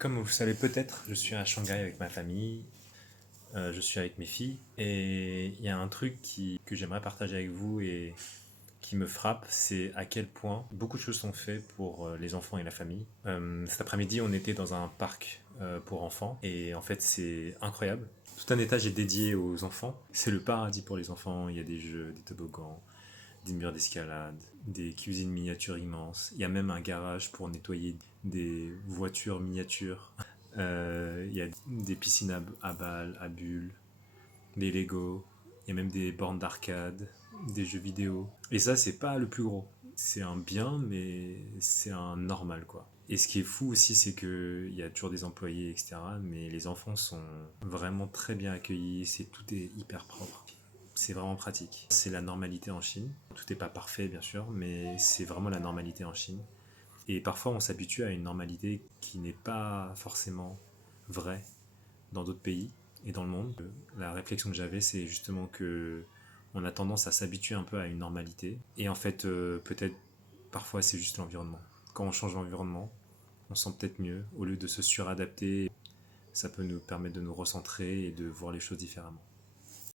Comme vous le savez peut-être, je suis à Shanghai avec ma famille, je suis avec mes filles, et il y a un truc que j'aimerais partager avec vous et qui me frappe, c'est à quel point beaucoup de choses sont faites pour les enfants et la famille. Cet après-midi, on était dans un parc pour enfants, et en fait, c'est incroyable. Tout un étage est dédié aux enfants. C'est le paradis pour les enfants. Il y a des jeux, des toboggans, des murs d'escalade, des cuisines miniatures immenses. Il y a même un garage pour nettoyer des voitures miniatures. Il y a des piscines à balles, à bulles, des Lego. Il y a même des bornes d'arcade, des jeux vidéo. Et ça, c'est pas le plus gros. C'est un bien, mais c'est un normal, quoi. Et ce qui est fou aussi, c'est qu'il y a toujours des employés, etc. Mais les enfants sont vraiment très bien accueillis. Tout est hyper propre. C'est vraiment pratique. C'est la normalité en Chine. Tout n'est pas parfait, bien sûr, mais c'est vraiment la normalité en Chine. Et parfois, on s'habitue à une normalité qui n'est pas forcément vraie dans d'autres pays et dans le monde. La réflexion que j'avais, c'est justement que on a tendance à s'habituer un peu à une normalité. Et en fait, peut-être, parfois, c'est juste l'environnement. Quand on change l'environnement, on se sent peut-être mieux. Au lieu de se suradapter, ça peut nous permettre de nous recentrer et de voir les choses différemment.